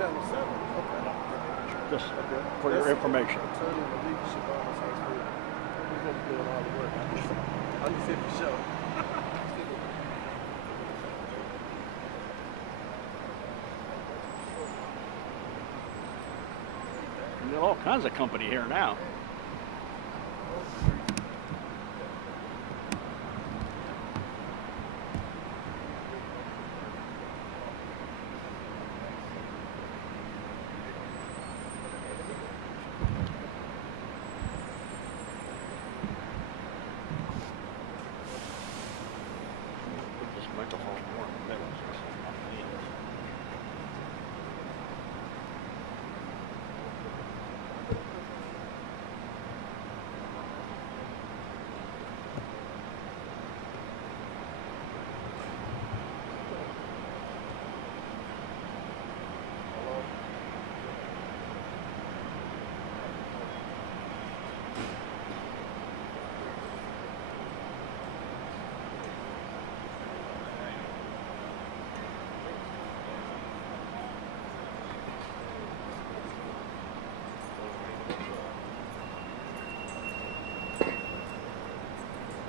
Channel 7. Okay. Just for your information. Attorney Malik Shabazz has been, he's going to be doing all the work. I just said for sure. There's all kinds of company here now. Put this microphone more in the middle so it's not needed.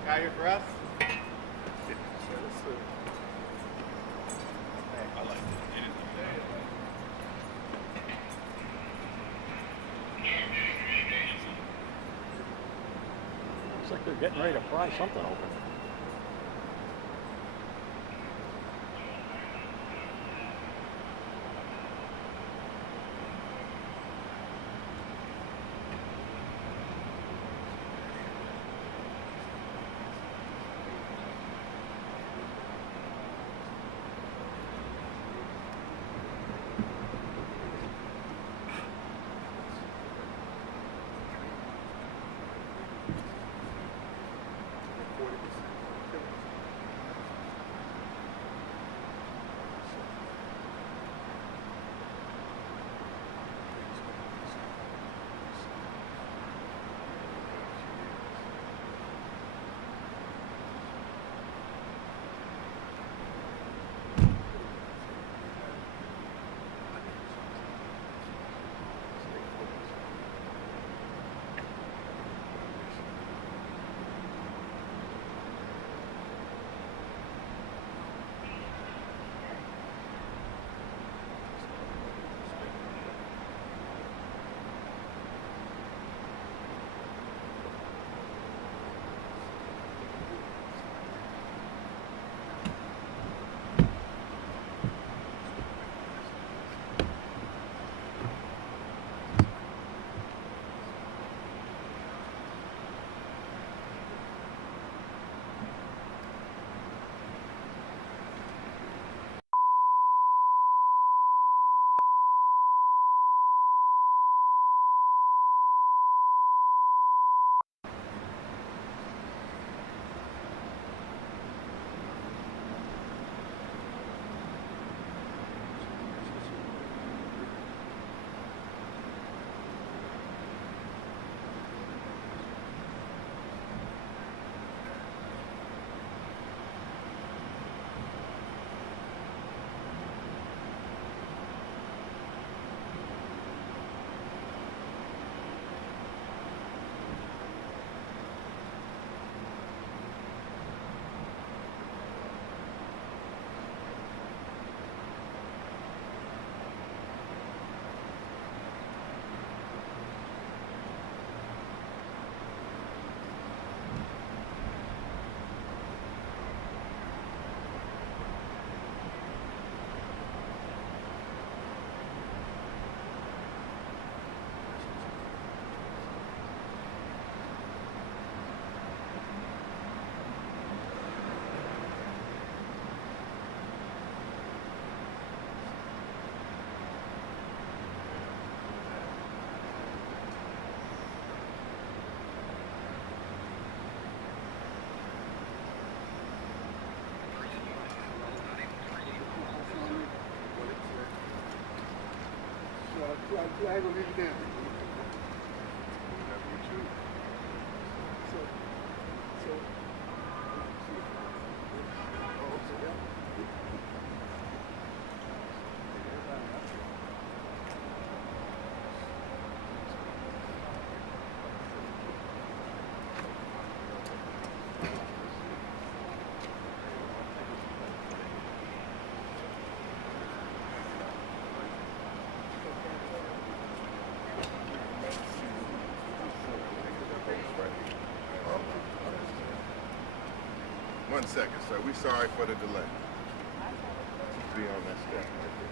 Got here for us? I like it. Looks like they're getting ready to pry something open. I ain't gonna leave you down. 1 second, sir. We're sorry for the delay. Be on that step right there.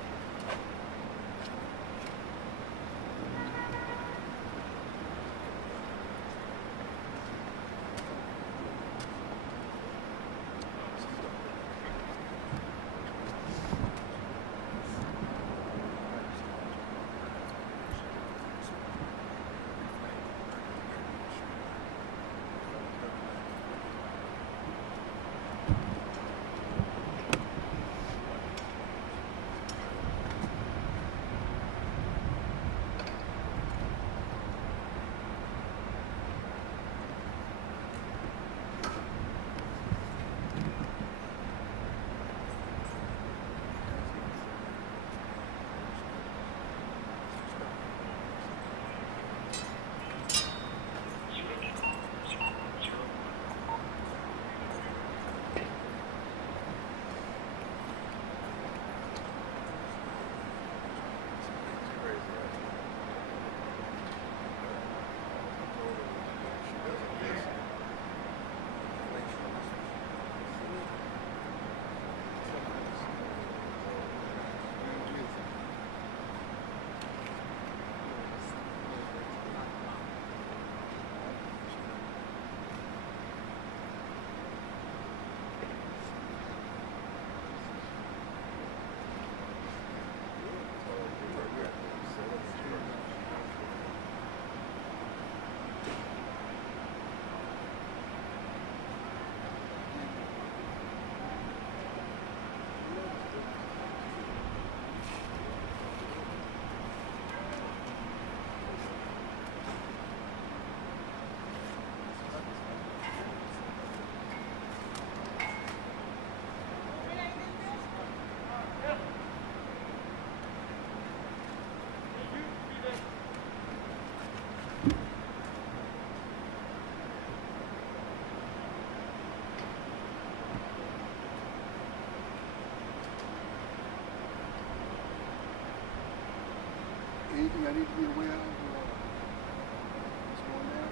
Anything I need to be aware of? What's going on?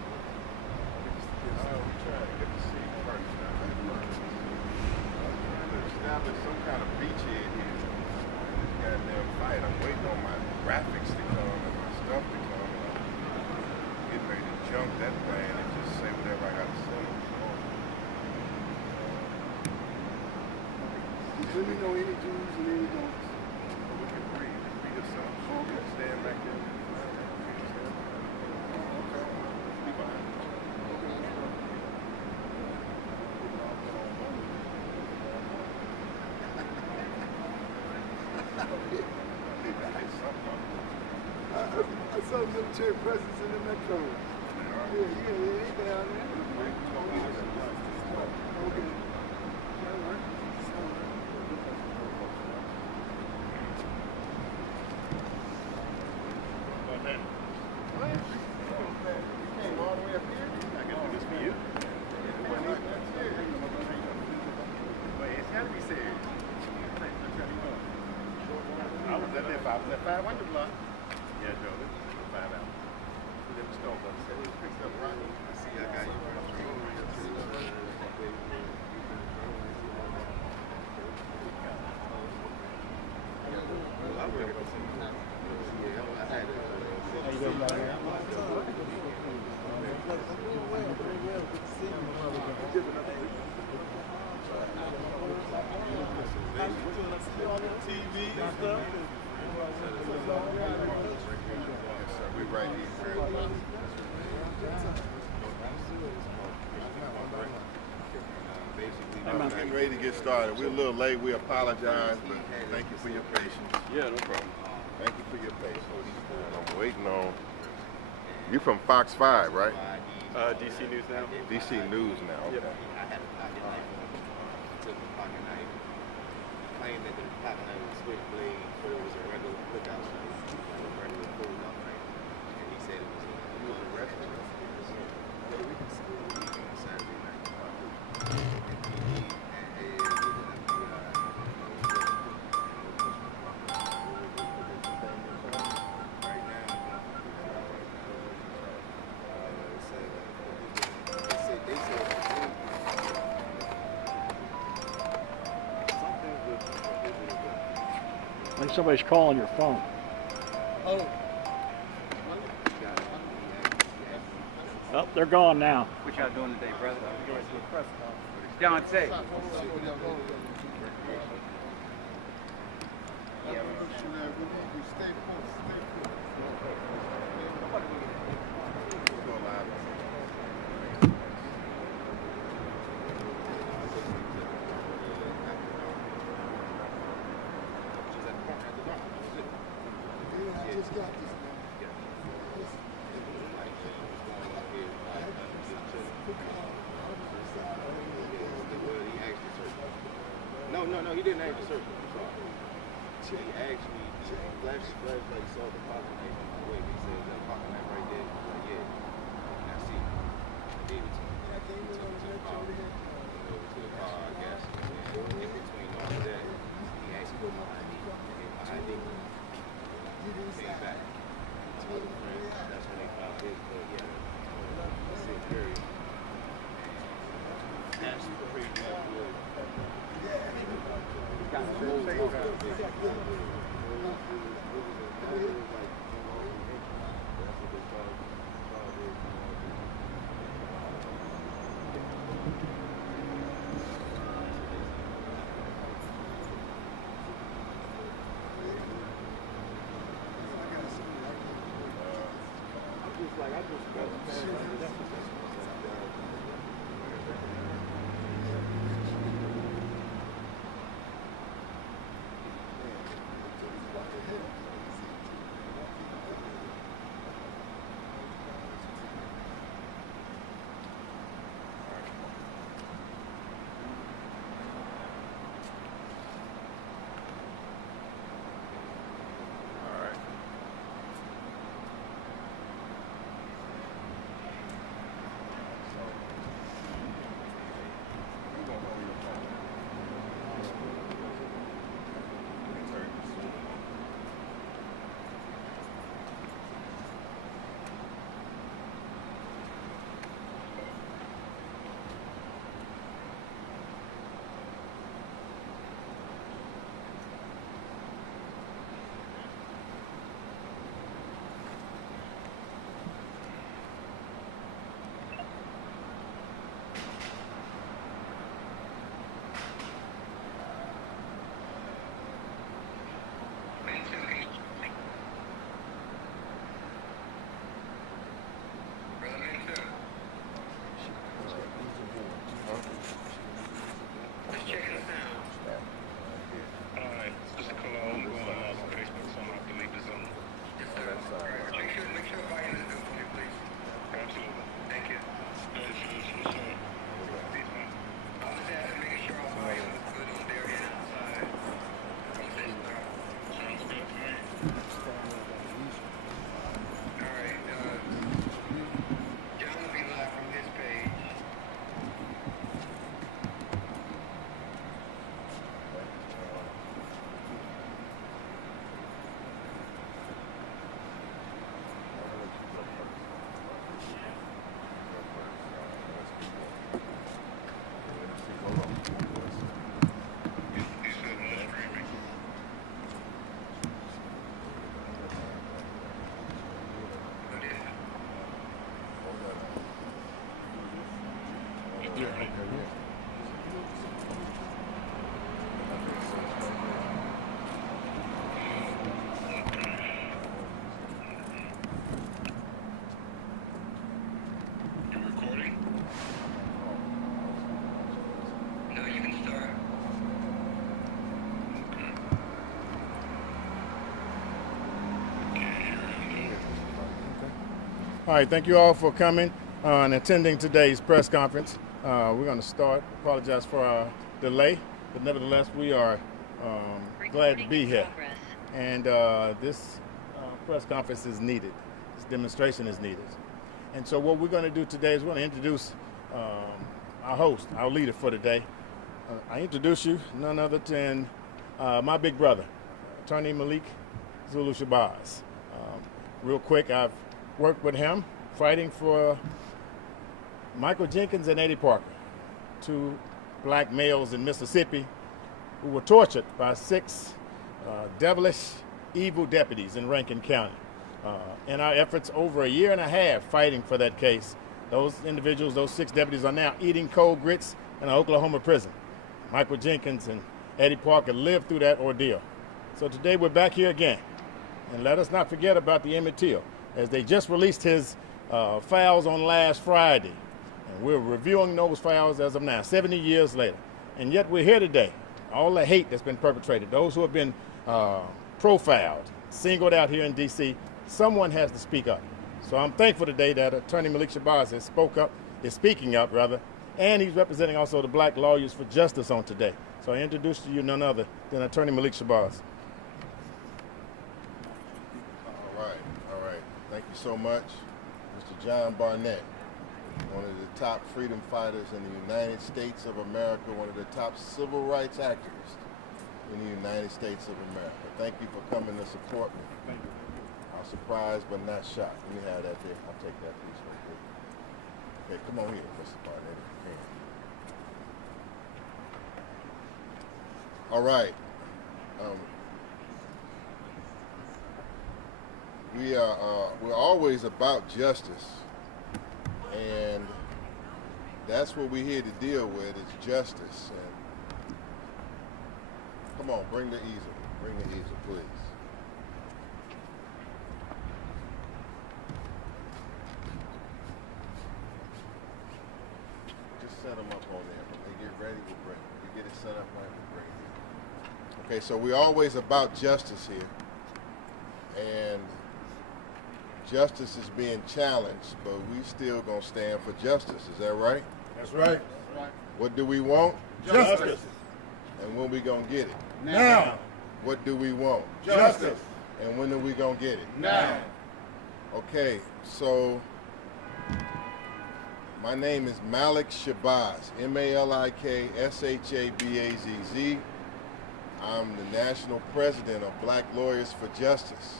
We're trying to get the scene first now. I'm trying to establish some kind of beachhead here in this goddamn fight. I'm waiting on my graphics to come and my stuff to come. I'm getting ready to jump that plane and just say whatever I got to say. Let me know any do's and any don'ts. We can breathe. Be yourself. Okay. Stand back there. Be behind you. I saw military presence in the metro. Yeah, they down there. Okay. Getting ready to get started. We're a little late. We apologize, but thank you for your patience. Yeah, no problem. Thank you for your patience. I'm waiting on. You're from Fox 5, right? DC News Now. DC News Now. Okay. Yep. I had a pocket knife. Took the pocket knife. Claimed that the pocket knife was switchblade, but it was a regular cookout knife, like a regular pull-out knife. And he said it was a restaurant. Saturday night. I think somebody's calling your phone. Oh. Oh, they're gone now. What y'all doing today, brother? Going to a press conference. Dante. No, he didn't ask the search. I'm sorry. He asked me, flashlight saw the pocket knife on my way. He said, that pocket knife right there? I was like, yeah. And I see it. I gave it to him. He took it to the car. Over to the car, I guess. And in between all of that, he asked me for my ID. I gave my ID. Came back. My other friend, that's when they found his, but yeah. That's it, period. That's pretty much good. All right, thank you all for coming and attending today's press conference. We're going to start. Apologize for our delay, but nevertheless, we are glad to be here. And this press conference is needed. This demonstration is needed. And so what we're going to do today is we're going to introduce our host, our leader for today. I introduce you, none other than my big brother, Attorney Malik Shabazz. Real quick, I've worked with him fighting for Michael Jenkins and Eddie Parker, two black males in Mississippi who were tortured by 6 devilish, evil deputies in Rankin County. In our efforts over a year and a half fighting for that case, those individuals, those 6 deputies, are now eating cold grits in an Oklahoma prison. Michael Jenkins and Eddie Parker lived through that ordeal. So today we're back here again. And let us not forget about the Emmett Till, as they just released his files on last Friday. And we're reviewing those files as of now, 70 years later. And yet we're here today. All the hate that's been perpetrated, those who have been profiled, singled out here in D.C., someone has to speak up. So I'm thankful today that Attorney Malik Shabazz is speaking up, and he's representing also the Black Lawyers for Justice on today. So I introduce to you none other than Attorney Malik Shabazz. All right. Thank you so much, Mr. John Barnett, one of the top freedom fighters in the United States of America, one of the top civil rights activists in the United States of America. Thank you for coming to support me. Thank you. I'm surprised but not shocked. Let me have that there. I'll take that piece right there. Okay, come on here, Mr. Barnett, if you can. All right. We're always about justice, and that's what we're here to deal with, is justice. And come on, bring the easel. Bring the easel, please. Just set them up on there. When they get ready, we'll bring them. You get it set up right, we'll bring it. Okay, so we're always about justice here. And justice is being challenged, but we still gonna stand for justice. Is that right? That's right. What do we want? Justice. And when we gonna get it? Now. What do we want? Justice. And when are we gonna get it? Now. Okay, so my name is Malik Shabazz, M-A-L-I-K S-H-A-B-A-Z-Z. I'm the national president of Black Lawyers for Justice.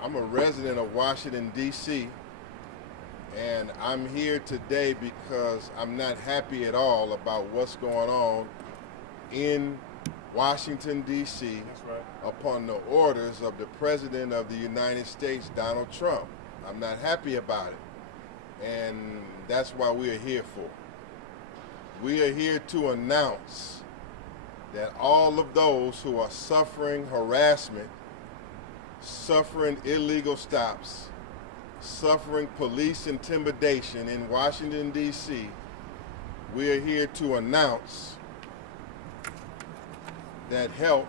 I'm a resident of Washington, D.C., and I'm here today because I'm not happy at all about what's going on in Washington, D.C. That's right. upon the orders of the President of the United States, Donald Trump. I'm not happy about it, and that's why we are here for. We are here to announce that all of those who are suffering harassment, suffering illegal stops, suffering police intimidation in Washington, D.C., we are here to announce that help,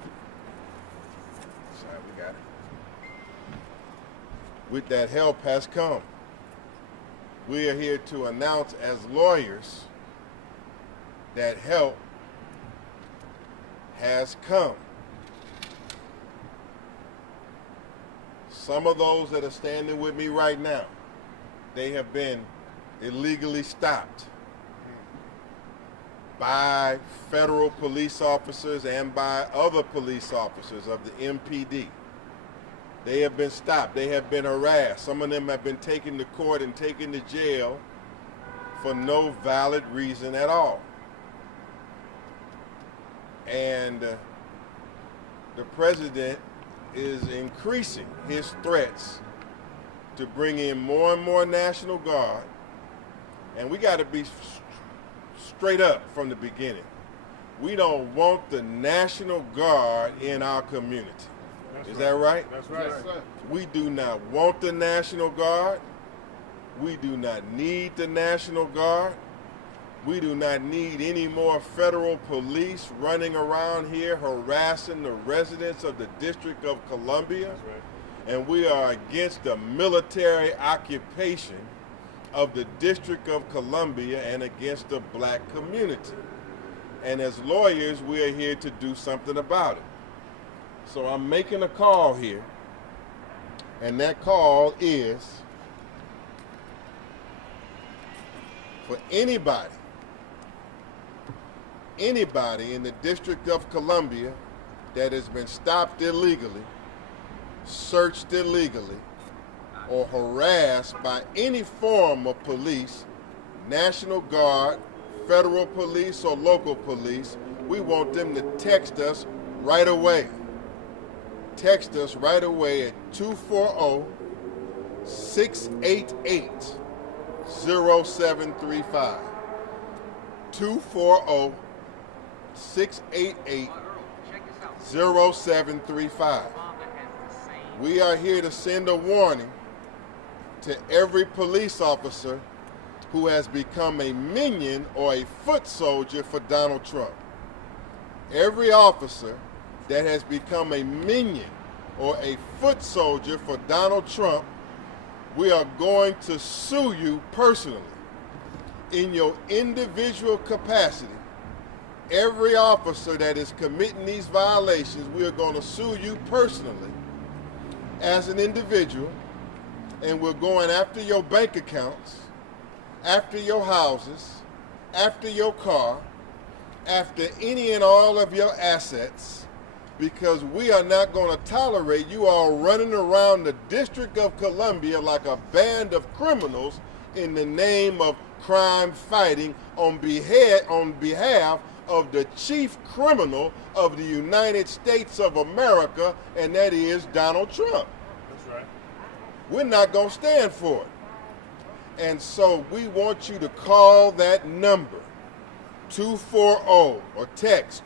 that help has come. We are here to announce as lawyers that help has come. Some of those that are standing with me right now, they have been illegally stopped by federal police officers and by other police officers of the MPD. They have been stopped. They have been harassed. Some of them have been taken to court and taken to jail for no valid reason at all. And the president is increasing his threats to bring in more and more National Guard. And we got to be straight up from the beginning. We don't want the National Guard in our community. Is that right? That's right. Yes, sir. We do not want the National Guard. We do not need the National Guard. We do not need any more federal police running around here harassing the residents of the District of Columbia. That's right. And we are against the military occupation of the District of Columbia and against the black community. And as lawyers, we are here to do something about it. So I'm making a call here, and that call is for anybody in the District of Columbia that has been stopped illegally, searched illegally, or harassed by any form of police, National Guard, federal police, or local police. We want them to text us right away. Text us right away at 240-688-0735. 240-688-0735. We are here to send a warning to every police officer who has become a minion or a foot soldier for Donald Trump. Every officer that has become a minion or a foot soldier for Donald Trump, we are going to sue you personally. In your individual capacity, every officer that is committing these violations, we are going to sue you personally as an individual, and we're going after your bank accounts, after your houses, after your car, after any and all of your assets, because we are not going to tolerate you all running around the District of Columbia like a band of criminals in the name of crime fighting on behalf of the chief criminal of the United States of America, and that is Donald Trump. That's right. We're not going to stand for it. And so we want you to call that number, 240, or text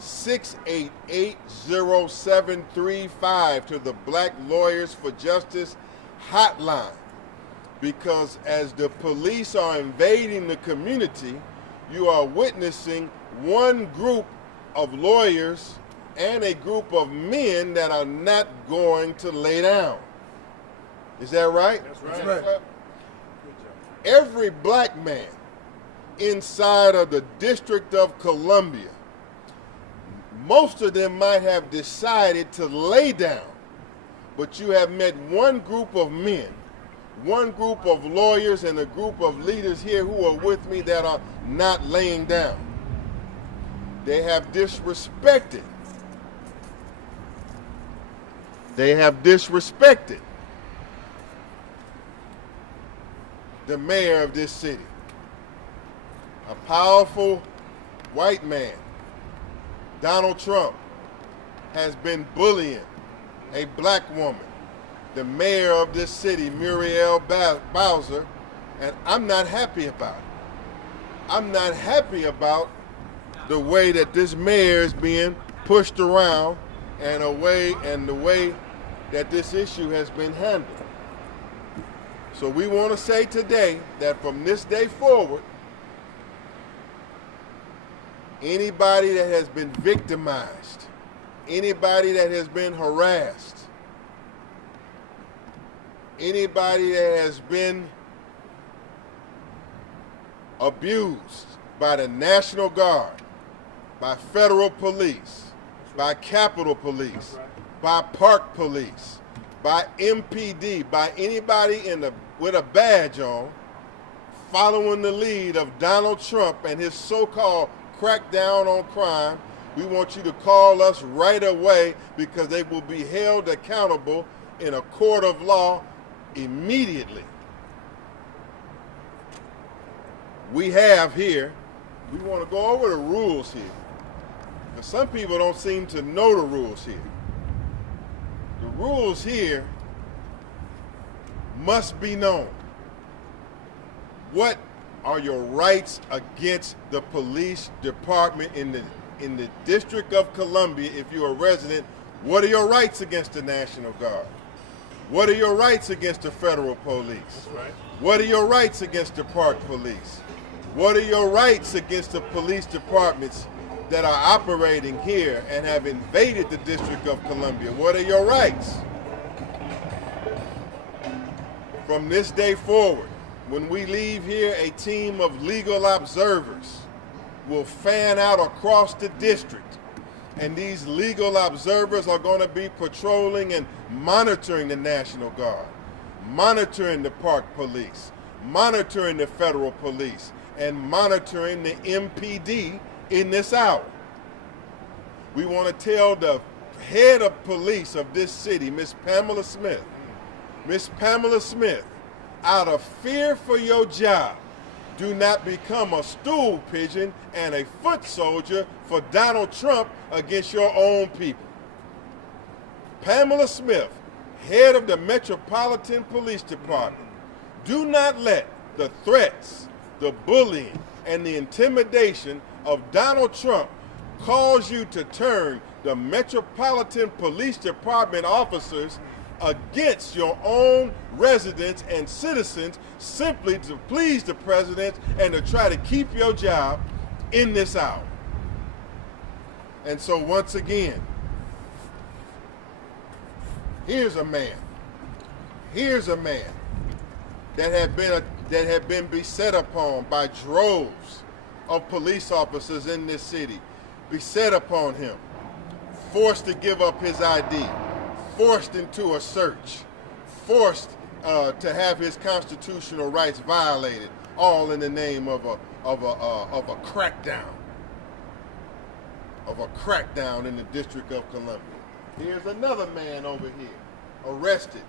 240-688-0735 to the Black Lawyers for Justice hotline. Because as the police are invading the community, you are witnessing one group of lawyers and a group of men that are not going to lay down. Is that right? That's right. That's right. Every black man inside of the District of Columbia, most of them might have decided to lay down, but you have met one group of men, one group of lawyers, and a group of leaders here who are with me that are not laying down. They have disrespected. The mayor of this city, a powerful white man, Donald Trump, has been bullying a black woman, the mayor of this city, Muriel Bowser, and I'm not happy about it. I'm not happy about the way that this mayor is being pushed around and the way that this issue has been handled. So we want to say today that from this day forward, anybody that has been victimized, anybody that has been harassed, anybody that has been abused by the National Guard, by federal police, by Capitol Police, by Park Police, by MPD, by anybody with a badge on, following the lead of Donald Trump and his so-called crackdown on crime, we want you to call us right away, because they will be held accountable in a court of law immediately. We have here, we want to go over the rules here, because some people don't seem to know the rules here. The rules here must be known. What are your rights against the police department in the District of Columbia if you're a resident? What are your rights against the National Guard? What are your rights against the federal police? That's right. What are your rights against the Park Police? What are your rights against the police departments that are operating here and have invaded the District of Columbia? What are your rights? From this day forward, when we leave here, a team of legal observers will fan out across the district, and these legal observers are going to be patrolling and monitoring the National Guard, monitoring the Park Police, monitoring the federal police, and monitoring the MPD in this hour. We want to tell the head of police of this city, Miss Pamela Smith, out of fear for your job, Do not become a stool pigeon and a foot soldier for Donald Trump against your own people. Pamela Smith, head of the Metropolitan Police Department, do not let the threats, the bullying, and the intimidation of Donald Trump cause you to turn the Metropolitan Police Department officers against your own residents and citizens simply to please the president and to try to keep your job in this hour. And so once again, here's a man that had been beset upon by droves of police officers in this city, beset upon him, forced to give up his ID, forced into a search, forced to have his constitutional rights violated, all in the name of a crackdown, in the District of Columbia. Here's another man over here, arrested,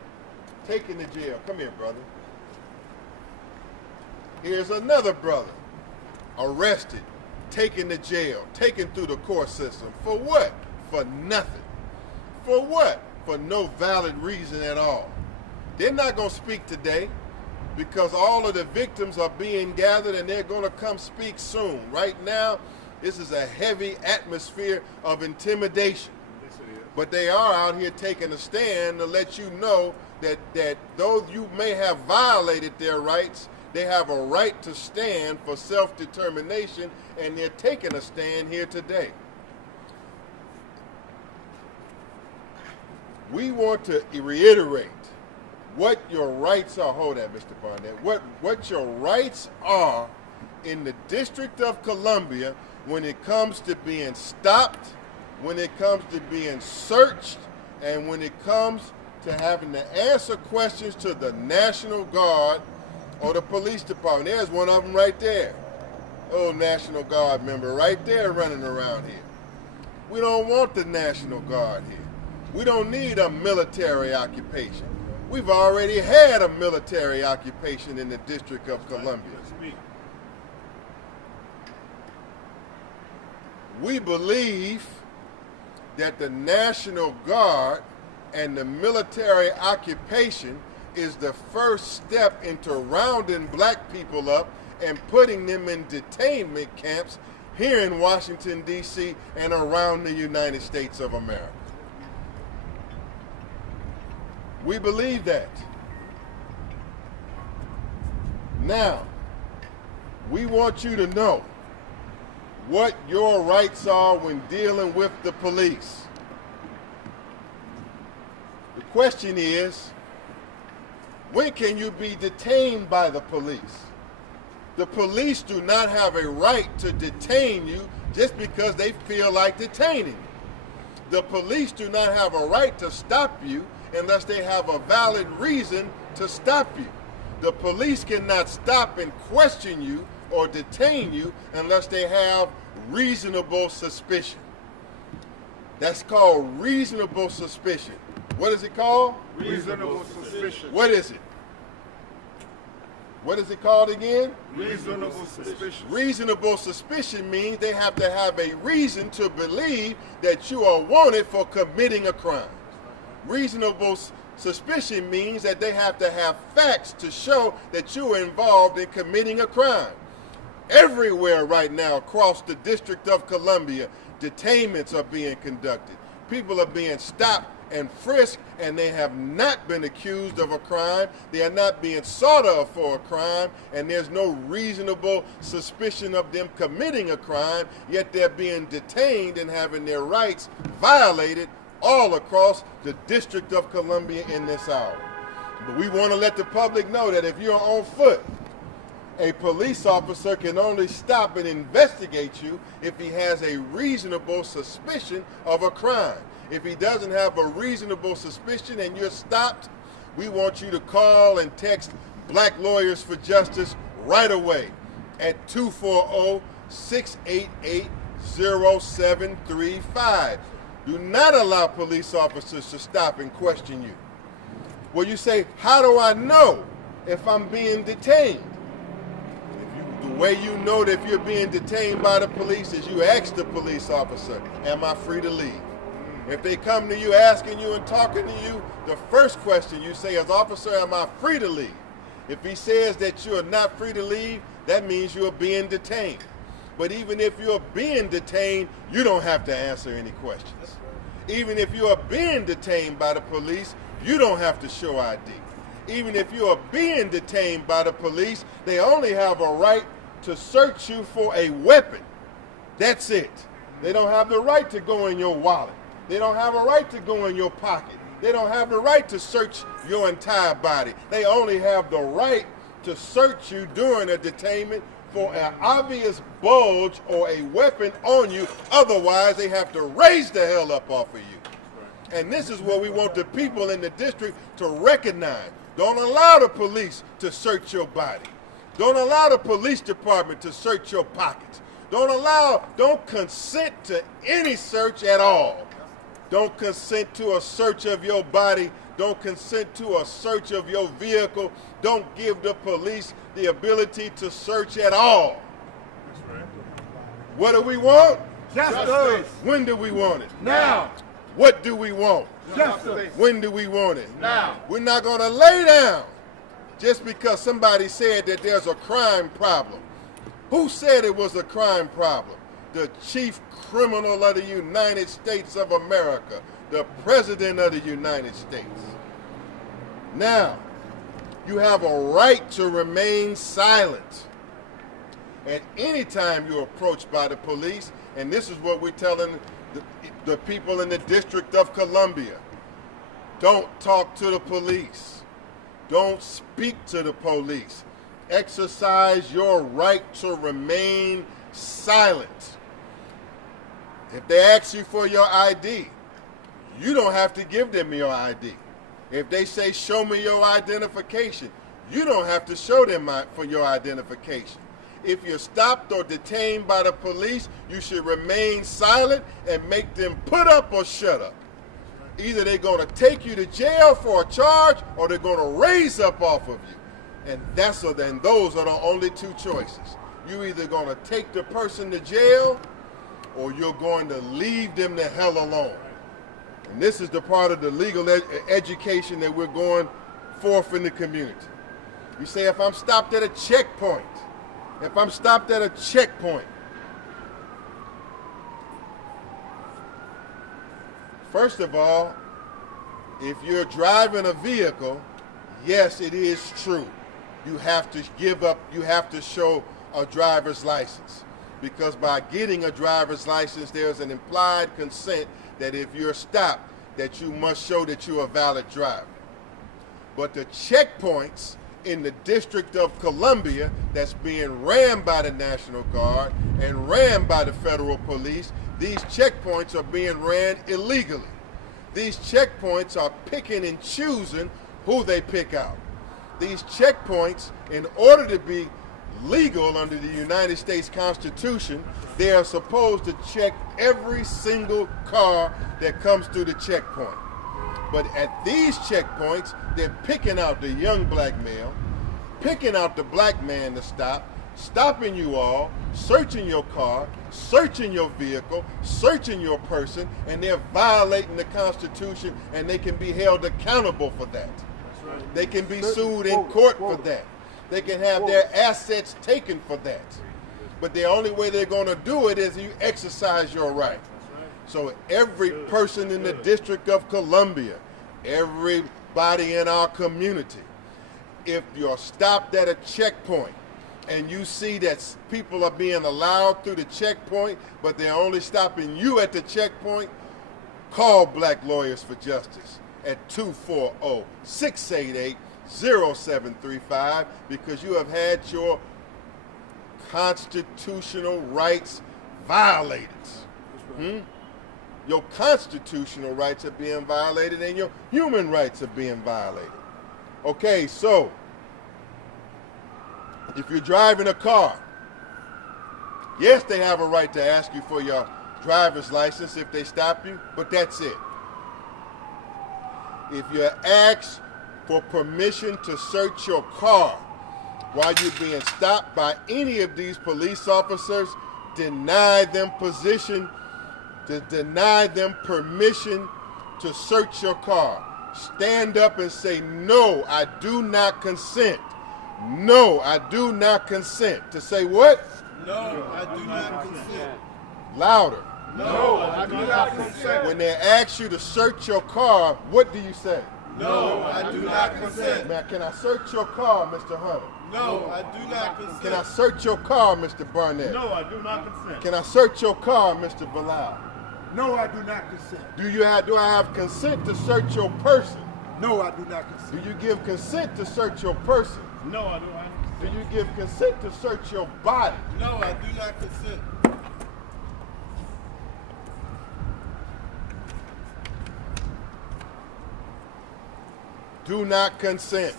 taken to jail. Come here, brother. Here's another brother, arrested, taken to jail, taken through the court system. For what? For nothing. For what? For no valid reason at all. They're not going to speak today because all of the victims are being gathered and they're going to come speak soon. Right now, this is a heavy atmosphere of intimidation. But they are out here taking a stand to let you know that though you may have violated their rights, they have a right to stand for self-determination, and they're taking a stand here today. We want to reiterate what your rights are. Hold that, Mr. Barnett. What your rights are in the District of Columbia when it comes to being stopped, when it comes to being searched, and when it comes to having to answer questions to the National Guard or the police department. There's one of them right there. Old National Guard member right there running around here. We don't want the National Guard here. We don't need a military occupation. We've already had a military occupation in the District of Columbia. We believe that the National Guard and the military occupation is the first step into rounding black people up and putting them in detainment camps here in Washington, D.C. and around the United States of America. We believe that. Now, we want you to know what your rights are when dealing with the police. The question is, when can you be detained by the police? The police do not have a right to detain you just because they feel like detaining you. The police do not have a right to stop you unless they have a valid reason to stop you. The police cannot stop and question you or detain you unless they have reasonable suspicion. That's called reasonable suspicion. What is it called? Reasonable suspicion. What is it? What is it called again? Reasonable suspicion. Reasonable suspicion means they have to have a reason to believe that you are wanted for committing a crime. Reasonable suspicion means that they have to have facts to show that you are involved in committing a crime. Everywhere right now across the District of Columbia, detainments are being conducted. People are being stopped and frisked, and they have not been accused of a crime. They are not being sought of for a crime, and there's no reasonable suspicion of them committing a crime, yet they're being detained and having their rights violated all across the District of Columbia in this hour. But we want to let the public know that if you're on foot, a police officer can only stop and investigate you if he has a reasonable suspicion of a crime. If he doesn't have a reasonable suspicion and you're stopped, we want you to call and text Black Lawyers for Justice right away at 240-688-0735. Do not allow police officers to stop and question you. Well, you say, how do I know if I'm being detained? If you way you know that if you're being detained by the police is you ask the police officer, am I free to leave? If they come to you asking you and talking to you, the first question you say is, officer, am I free to leave? If he says that you are not free to leave, that means you are being detained. But even if you're being detained, you don't have to answer any questions. Even if you are being detained by the police, you don't have to show ID. Even if you are being detained by the police, they only have a right to search you for a weapon. That's it. They don't have the right to go in your wallet. They don't have a right to go in your pocket. They don't have the right to search your entire body. They only have the right to search you during a detainment for an obvious bulge or a weapon on you. Otherwise, they have to raise the hell up off of you. And this is what we want the people in the district to recognize. Don't allow the police to search your body. Don't allow the police department to search your pockets. Don't consent to any search at all. Don't consent to a search of your body. Don't consent to a search of your vehicle. Don't give the police the ability to search at all. What do we want? Justice. When do we want it? Now. What do we want? Justice. When do we want it? Now. We're not going to lay down just because somebody said that there's a crime problem. Who said it was a crime problem? The chief criminal of the United States of America, the President of the United States. Now, you have a right to remain silent at any time you're approached by the police, and this is what we're telling the people in the District of Columbia. Don't talk to the police. Don't speak to the police. Exercise your right to remain silent. If they ask you for your ID, you don't have to give them your ID. If they say, show me your identification, you don't have to show them for your identification. If you're stopped or detained by the police, you should remain silent and make them put up or shut up. Either they're going to take you to jail for a charge or they're going to raise up off of you. And those are the only two choices. You're either going to take the person to jail or you're going to leave them the hell alone. And this is the part of the legal education that we're going forth in the community. You say, if I'm stopped at a checkpoint, first of all, if you're driving a vehicle, yes, it is true. You have to show a driver's license. Because by getting a driver's license, there's an implied consent that if you're stopped, that you must show that you're a valid driver. But the checkpoints in the District of Columbia that's being ran by the National Guard and ran by the federal police, these checkpoints are being ran illegally. These checkpoints are picking and choosing who they pick out. These checkpoints, in order to be legal under the United States Constitution, they are supposed to check every single car that comes through the checkpoint. But at these checkpoints, they're picking out the young black male, picking out the black man to stop, stopping you all, searching your car, searching your vehicle, searching your person, and they're violating the Constitution, and they can be held accountable for that. They can be sued in court for that. They can have their assets taken for that. But the only way they're going to do it is you exercise your right. So every person in the District of Columbia, everybody in our community, if you're stopped at a checkpoint and you see that people are being allowed through the checkpoint, but they're only stopping you at the checkpoint, call Black Lawyers for Justice at 240-688-0735 because you have had your constitutional rights violated. Your constitutional rights are being violated and your human rights are being violated. Okay, so if you're driving a car, yes, they have a right to ask you for your driver's license if they stop you, but that's it. If you're asked for permission to search your car, while you're being stopped by any of these police officers, deny them permission to search your car. Stand up and say, no, I do not consent. No, I do not consent. To say what? No, I do not consent. Louder. No, I do not consent. When they ask you to search your car, what do you say? No, I do not consent. Man, can I search your car, Mr. Hunter? No, I do not consent. Can I search your car, Mr. Barnett? No, I do not consent. Can I search your car, Mr. Bilal? No, I do not consent. Do I have consent to search your person? No, I do not consent. Do you give consent to search your person? No, I do not consent. Do you give consent to search your body? No, I do not consent. Do not consent.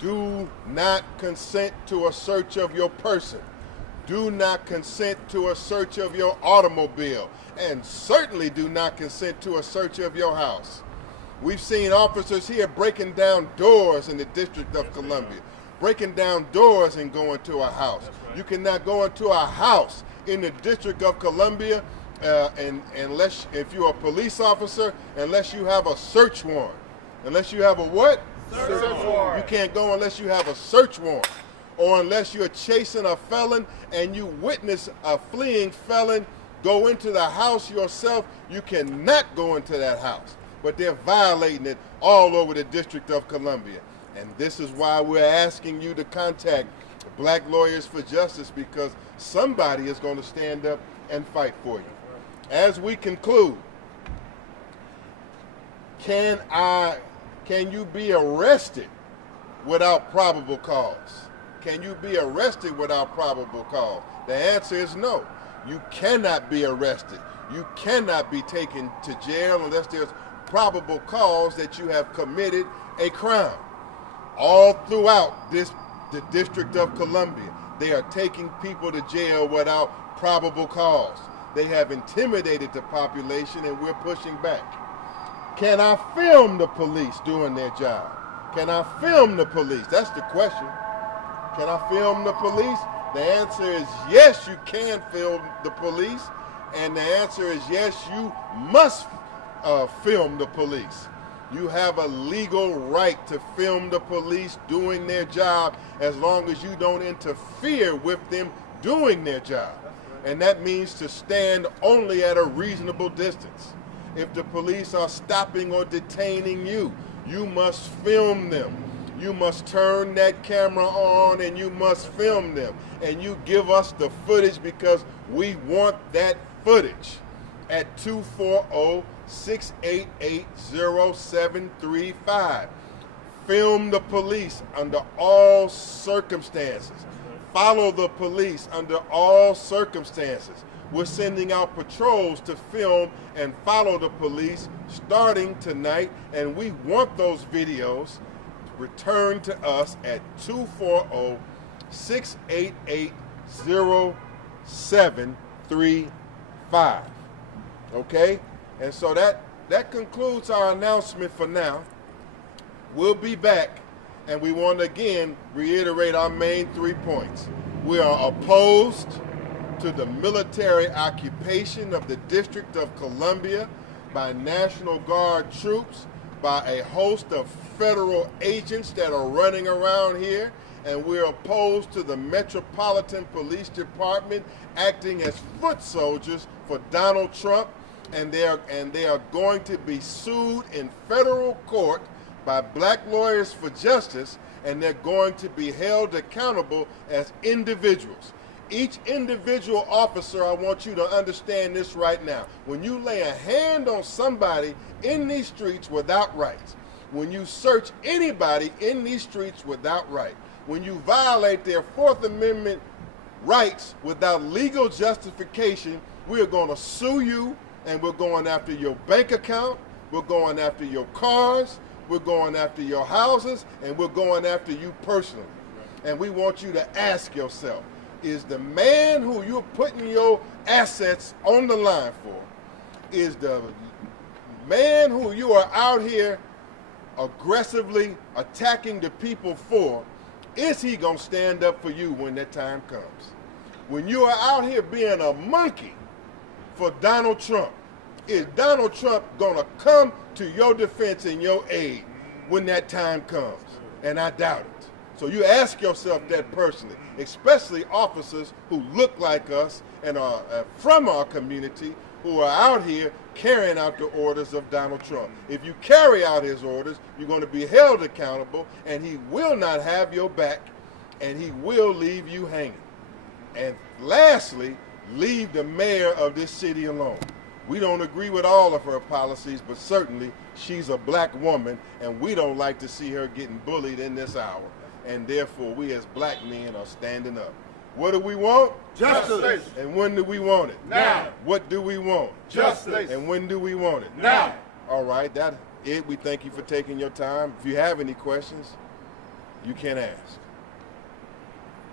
Do not consent to a search of your person. Do not consent to a search of your automobile. And certainly do not consent to a search of your house. We've seen officers here breaking down doors in the District of Columbia, breaking down doors and going to a house. Right. You cannot go into a house in the District of Columbia unless, if you're a police officer, unless you have a search warrant. Unless you have a what? Search warrant. You can't go unless you have a search warrant. Or unless you're chasing a felon and you witness a fleeing felon go into the house yourself, you cannot go into that house. But they're violating it all over the District of Columbia. And this is why we're asking you to contact Black Lawyers for Justice, because somebody is going to stand up and fight for you. As we conclude, can you be arrested without probable cause? Can you be arrested without probable cause? The answer is no. You cannot be arrested. You cannot be taken to jail unless there's probable cause that you have committed a crime. All throughout the District of Columbia, they are taking people to jail without probable cause. They have intimidated the population, and we're pushing back. Can I film the police doing their job? Can I film the police? That's the question. Can I film the police? The answer is yes, you can film the police. And the answer is yes, you must film the police. You have a legal right to film the police doing their job as long as you don't interfere with them doing their job. And that means to stand only at a reasonable distance. If the police are stopping or detaining you, you must film them. You must turn that camera on and you must film them. And you give us the footage because we want that footage at 240-688-0735. Film the police under all circumstances. Follow the police under all circumstances. We're sending out patrols to film and follow the police starting tonight, and we want those videos returned to us at 240-688-0735. Okay? And so that concludes our announcement for now. We'll be back, and we want to again reiterate our main 3 points. We are opposed to the military occupation of the District of Columbia by National Guard troops, by a host of federal agents that are running around here, and we're opposed to the Metropolitan Police Department acting as foot soldiers for Donald Trump, and they are going to be sued in federal court by Black Lawyers for Justice, and they're going to be held accountable as individuals. Each individual officer, I want you to understand this right now. When you lay a hand on somebody in these streets without rights, when you search anybody in these streets without right, when you violate their Fourth Amendment rights without legal justification, we're going to sue you, and we're going after your bank account, we're going after your cars, we're going after your houses, and we're going after you personally. And we want you to ask yourself, is the man who you're putting your assets on the line for, is the man who you are out here aggressively attacking the people for, Is he going to stand up for you when that time comes? When you are out here being a monkey for Donald Trump, is Donald Trump going to come to your defense and your aid when that time comes? And I doubt it. So you ask yourself that personally, especially officers who look like us and are from our community, who are out here carrying out the orders of Donald Trump. If you carry out his orders, you're going to be held accountable, and he will not have your back, and he will leave you hanging. And lastly, leave the mayor of this city alone. We don't agree with all of her policies, but certainly she's a black woman, and we don't like to see her getting bullied in this hour. And therefore, we as black men are standing up. What do we want? Justice. And when do we want it? Now. What do we want? Justice. And when do we want it? Now. All right, that's it. We thank you for taking your time. If you have any questions, you can ask.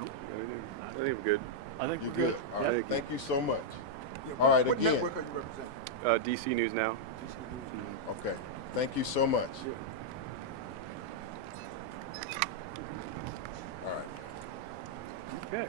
I think we're good. I think You we're good? good. All right, Thank you. thank you so much. All right, What again. network are you representing? DC News Now. Okay, thank you so much. All right. Okay.